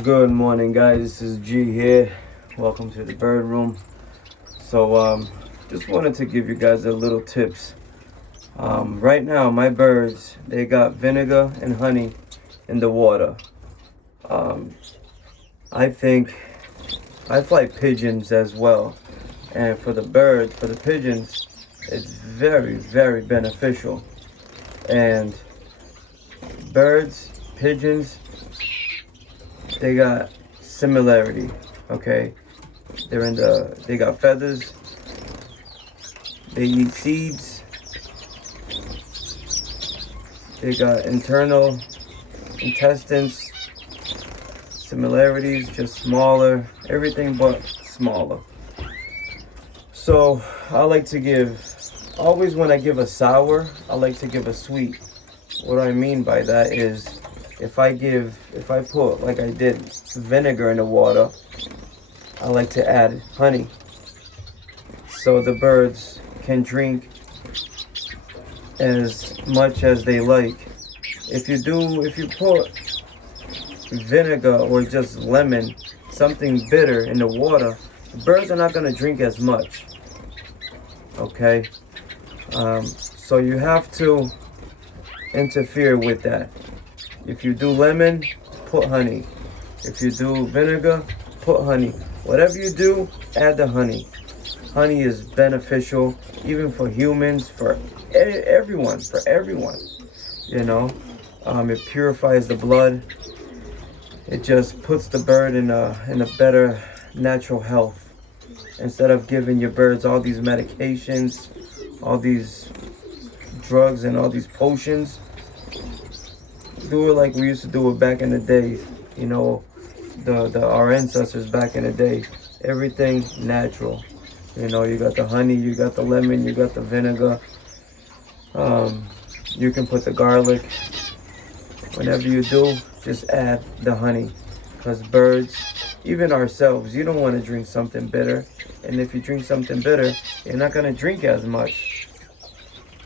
Good morning, guys. This is G here. Welcome to the bird room. So, just wanted to give you guys a little tips. Right now, my birds, they got vinegar and honey in the water. I think I fly pigeons as well, and for the pigeons, it's very, very beneficial. And birds, pigeons, they got similarity, okay? They got feathers, they eat seeds, they got internal intestines, similarities, just smaller, everything but smaller. So I like to always when I give a sour, I like to give a sweet. What I mean by that is, if I put, like I did, vinegar in the water, I like to add honey so the birds can drink as much as they like. If you put vinegar or just lemon, something bitter in the water, the birds are not going to drink as much. Okay? So you have to interfere with that. If you do lemon, put honey. If you do vinegar, put honey. Whatever you do, add the honey. Honey is beneficial, even for humans, for everyone, you know. It purifies the blood. It just puts the bird in a better natural health. Instead of giving your birds all these medications, all these drugs and all these potions, do it like we used to do it back in the day. You know, our ancestors back in the day. Everything natural. You know, you got the honey, you got the lemon, you got the vinegar. You can put the garlic. Whenever you do, just add the honey. Because birds, even ourselves, you don't want to drink something bitter. And if you drink something bitter, you're not going to drink as much.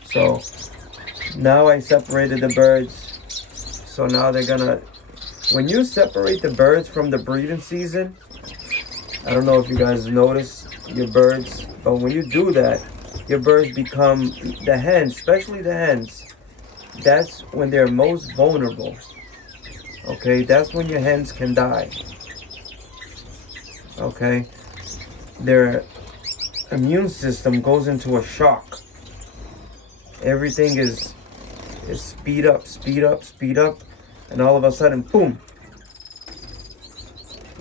So now I separated the birds. So now they're gonna, when you separate the birds from the breeding season, I don't know if you guys notice your birds, but when you do that, your birds become, the hens, especially the hens, that's when they're most vulnerable. Okay, that's when your hens can die. Okay, their immune system goes into a shock. Everything is speed up, and all of a sudden, boom,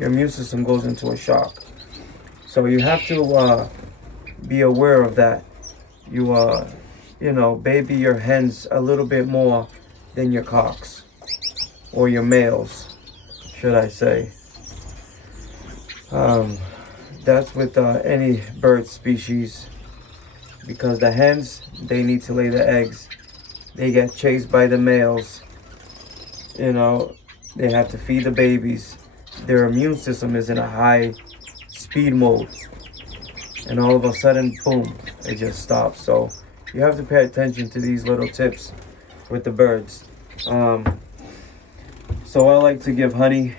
your immune system goes into a shock. So you have to be aware of that. You baby your hens a little bit more than your cocks, or your males, should I say. That's with any bird species, because the hens, they need to lay the eggs. They get chased by the males. You know, they have to feed the babies. Their immune system is in a high speed mode. And all of a sudden, boom, it just stops. So you have to pay attention to these little tips with the birds. So I like to give honey,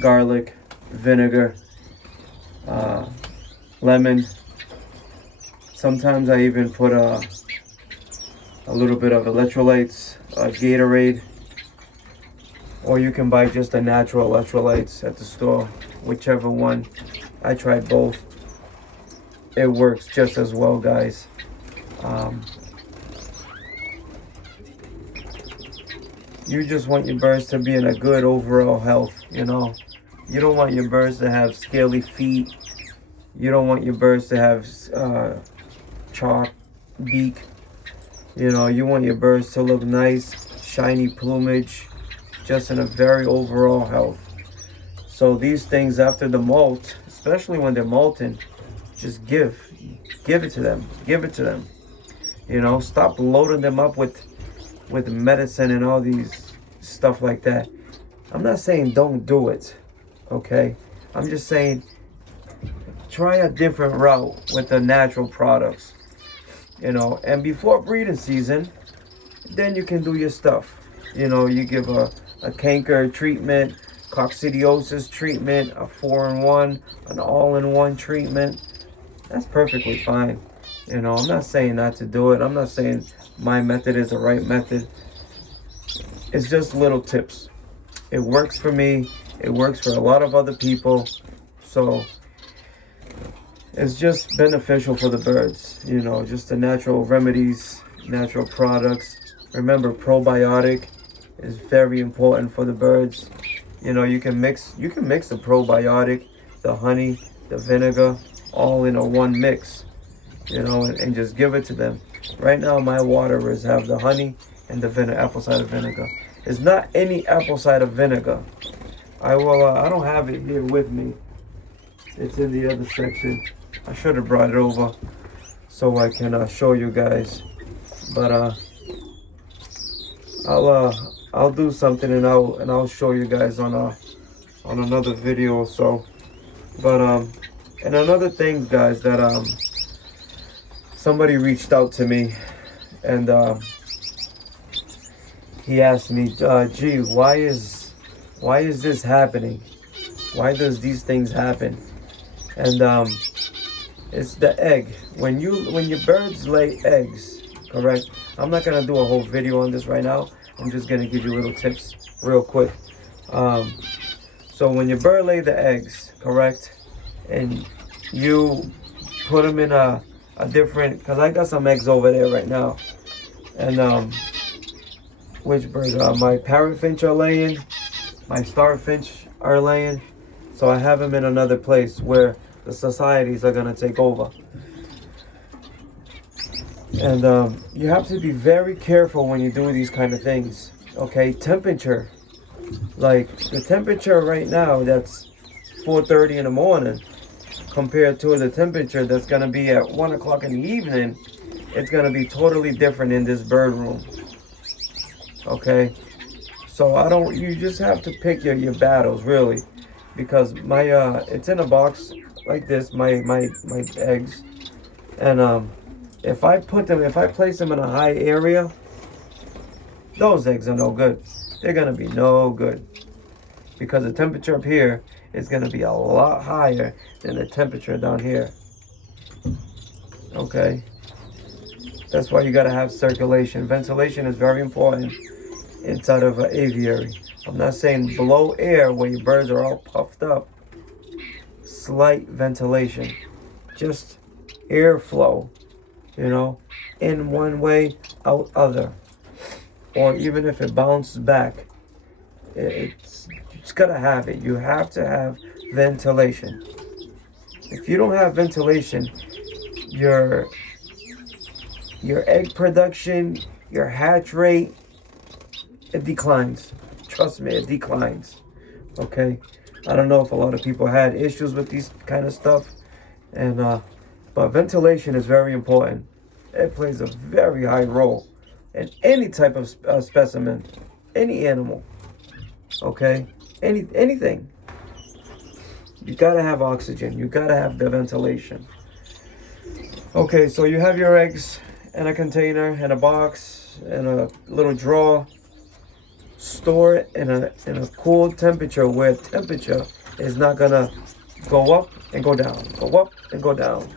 garlic, vinegar, lemon. Sometimes I even put a little bit of electrolytes, Gatorade, or you can buy just the natural electrolytes at the store, whichever one. I tried both. It works just as well, guys. You just want your birds to be in a good overall health, you know. You don't want your birds to have scaly feet. You don't want your birds to have chalk beak. You know, you want your birds to look nice, shiny plumage, just in a very overall health. So these things after the molt, especially when they're molting, just give it to them. You know, stop loading them up with medicine and all these stuff like that. I'm not saying don't do it, okay? I'm just saying try a different route with the natural products. You know, and before breeding season, then you can do your stuff. You know, you give a canker treatment, coccidiosis treatment, a 4-in-1, an all-in-one treatment, that's perfectly fine. You know, I'm not saying not to do it. I'm not saying my method is the right method. It's just little tips. It works for me. It works for a lot of other people. So it's just beneficial for the birds. You know, just the natural remedies, natural products. Remember, probiotic is very important for the birds. You know, you can mix the probiotic, the honey, the vinegar, all in a one mix. You know, and just give it to them. Right now, my waterers have the honey and the apple cider vinegar. It's not any apple cider vinegar. I don't have it here with me. It's in the other section. I should have brought it over so I can show you guys. But I'll do something and I'll show you guys on another video or so. But and another thing, guys, that somebody reached out to me and he asked me, gee, why is this happening? Why does these things happen? And it's the egg. When your birds lay eggs, correct? I'm not gonna do a whole video on this right now. I'm just gonna give you little tips real quick. So when your bird lay the eggs, correct, and you put them in a different, because I got some eggs over there right now, and which birds? My parrot finch are laying, my star finch are laying, so I have them in another place where the societies are gonna take over. And you have to be very careful when you do these kind of things. Okay, temperature. Like the temperature right now, that's 4:30 in the morning, compared to the temperature that's gonna be at 1 o'clock in the evening. It's gonna be totally different in this bird room. Okay, so you just have to pick your battles, really, because my it's in a box like this, my eggs, and if I place them in a high area, those eggs are no good. They're gonna be no good because the temperature up here is gonna be a lot higher than the temperature down here. Okay, that's why you gotta have circulation. Ventilation is very important inside of an aviary. I'm not saying blow air where your birds are all puffed up. Slight ventilation, just airflow, you know, in one way, out other. Or even if it bounces back, it's gotta have it. You have to have ventilation. If you don't have ventilation, your egg production, your hatch rate, it declines. Trust me, it declines. Okay, I don't know if a lot of people had issues with these kind of stuff, and but ventilation is very important. It plays a very high role in any type of specimen, any animal. Okay, anything. You gotta have oxygen. You gotta have the ventilation. Okay, so you have your eggs in a container, in a box, in a little drawer. Store it in a cool temperature where temperature is not gonna go up and go down, go up and go down.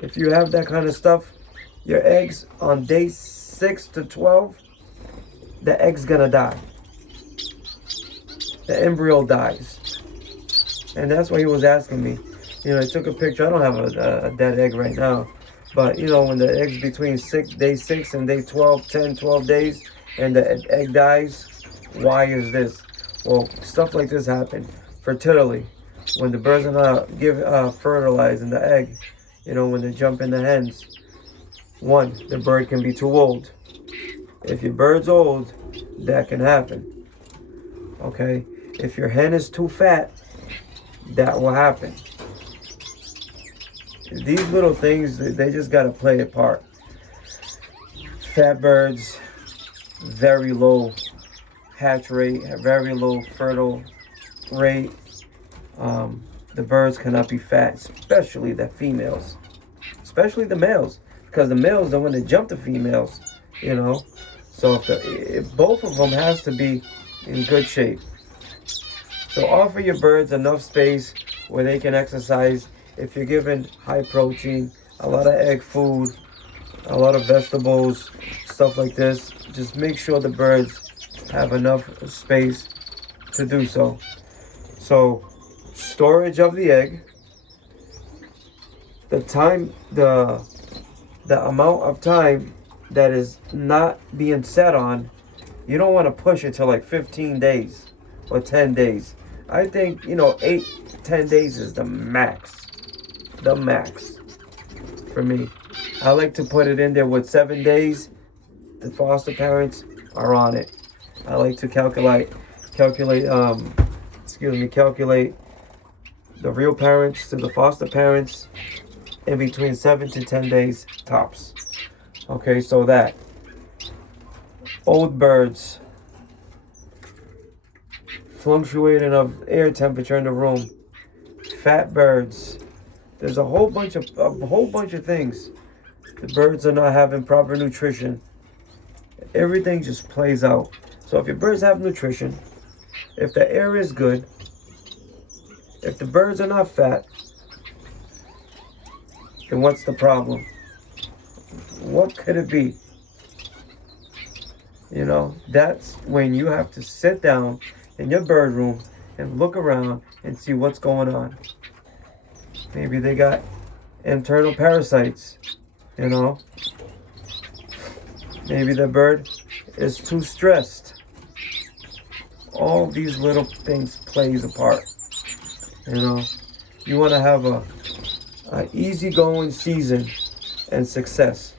If you have that kind of stuff, your eggs on day 6 to 12, the egg's gonna die. The embryo dies. And that's why he was asking me. You know, I took a picture. I don't have a dead egg right now. But, you know, when the egg's between day 6 and day 12, 10, 12 days, and the egg dies, why is this? Well, stuff like this happen. Fertility. When the birds are not fertilizing the egg, you know, when they jump in the hens, one, the bird can be too old. If your bird's old, that can happen. Okay? If your hen is too fat, that will happen. These little things, they just got to play a part. Fat birds, very low hatch rate, very low fertile rate. The birds cannot be fat, especially the females, especially the males, because the males don't want to jump the females, you know. So if both of them has to be in good shape. So offer your birds enough space where they can exercise. If you're giving high protein, a lot of egg food, a lot of vegetables, stuff like this, just make sure the birds have enough space to do so. So storage of the egg, the amount of time that is not being set on, you don't want to push it to like 15 days or 10 days. I think, 8-10 days is the max for me. I like to put it in there with 7 days. The foster parents are on it. I like to calculate the real parents to the foster parents in between 7 to 10 days tops. Okay, so that old birds, fluctuating of air temperature in the room, fat birds. There's a whole bunch of things. The birds are not having proper nutrition. Everything just plays out. So if your birds have nutrition, if the air is good, if the birds are not fat, then what's the problem? What could it be? That's when you have to sit down in your bird room and look around and see what's going on. Maybe they got internal parasites, Maybe the bird is too stressed. All these little things plays a part, You want to have a easygoing season and success,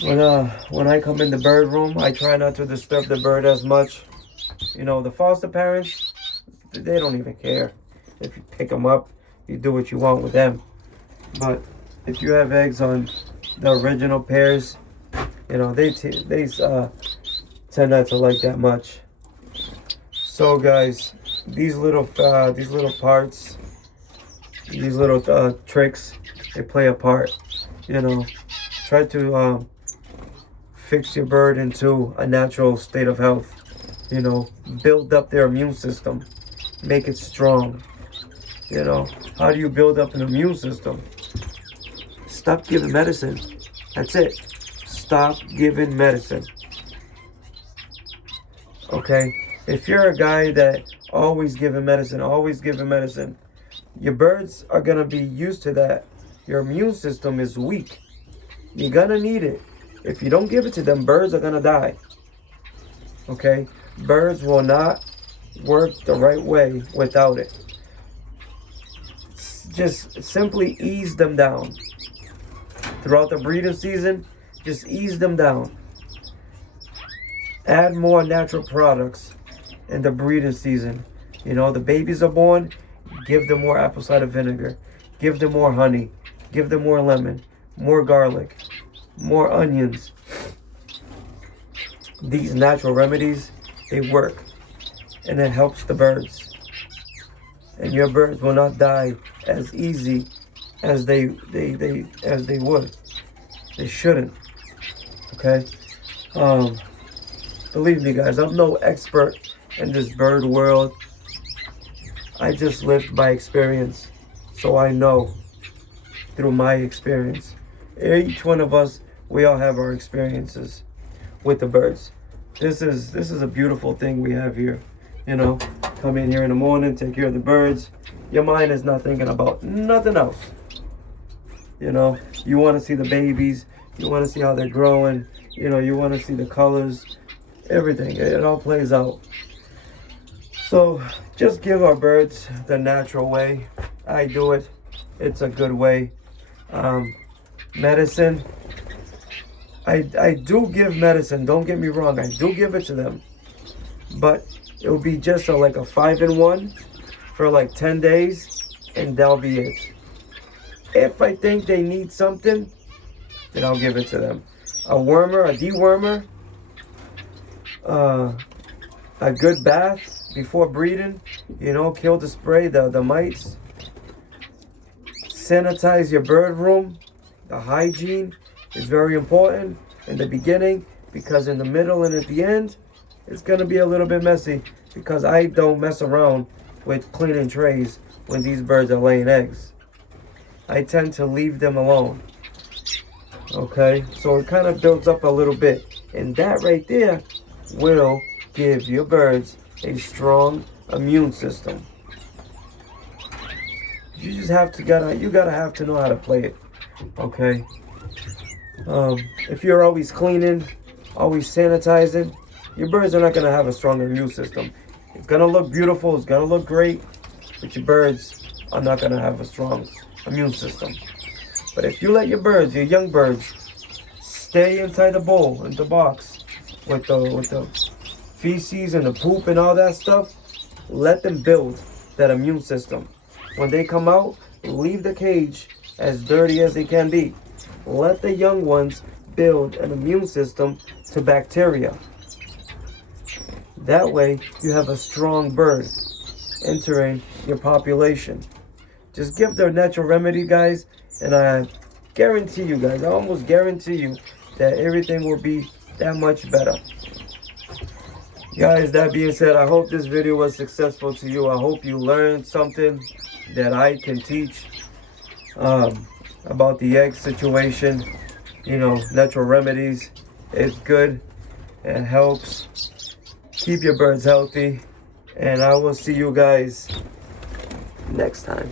When I come in the bird room, I try not to disturb the bird as much. The foster parents, they don't even care. If you pick them up, you do what you want with them. But if you have eggs on the original pairs, they tend not to like that much. So guys, these little parts, these little tricks, they play a part. Try to fix your bird into a natural state of health. Build up their immune system, make it strong. How do you build up an immune system? Stop giving medicine. That's it. Stop giving medicine. Okay? If you're a guy that always giving medicine, your birds are going to be used to that. Your immune system is weak. You're going to need it. If you don't give it to them, birds are going to die. Okay? Birds will not work the right way without it. Just simply ease them down. Throughout the breeding season, just ease them down. Add more natural products in the breeding season. The babies are born, give them more apple cider vinegar. Give them more honey. Give them more lemon, more garlic, more onions. These natural remedies, they work. And it helps the birds. And your birds will not die as easy as they would. They shouldn't. Okay? Believe me, guys, I'm no expert in this bird world. I just lived by experience. So I know through my experience. Each one of us, we all have our experiences with the birds. This is a beautiful thing we have here. Come in here in the morning, take care of the birds. Your mind is not thinking about nothing else. You want to see the babies. You want to see how they're growing. You want to see the colors. Everything. It all plays out. So just give our birds the natural way. I do it. It's a good way. Medicine. I do give medicine. Don't get me wrong. I do give it to them. But it will be just like a 5-in-1 for like 10 days, and that'll be it. If I think they need something, then I'll give it to them. A wormer, a dewormer, a good bath before breeding, kill the spray, the mites. Sanitize your bird room. The hygiene is very important in the beginning, because in the middle and at the end, it's gonna be a little bit messy because I don't mess around with cleaning trays when these birds are laying eggs. I tend to leave them alone. Okay, so it kind of builds up a little bit, and that right there will give your birds a strong immune system. You just have to have to know how to play it. Okay. If you're always cleaning, always sanitizing, your birds are not gonna have a strong immune system. It's gonna look beautiful, it's gonna look great, but your birds are not gonna have a strong immune system. But if you let your birds, your young birds, stay inside the bowl, in the box, with the feces and the poop and all that stuff, let them build that immune system. When they come out, leave the cage as dirty as they can be. Let the young ones build an immune system to bacteria. That way, you have a strong bird entering your population. Just give their natural remedy, guys, and I guarantee you guys, I almost guarantee you that everything will be that much better. Guys, that being said, I hope this video was successful to you. I hope you learned something that I can teach about the egg situation. You know, natural remedies, it's good. It helps keep your birds healthy. And I will see you guys next time.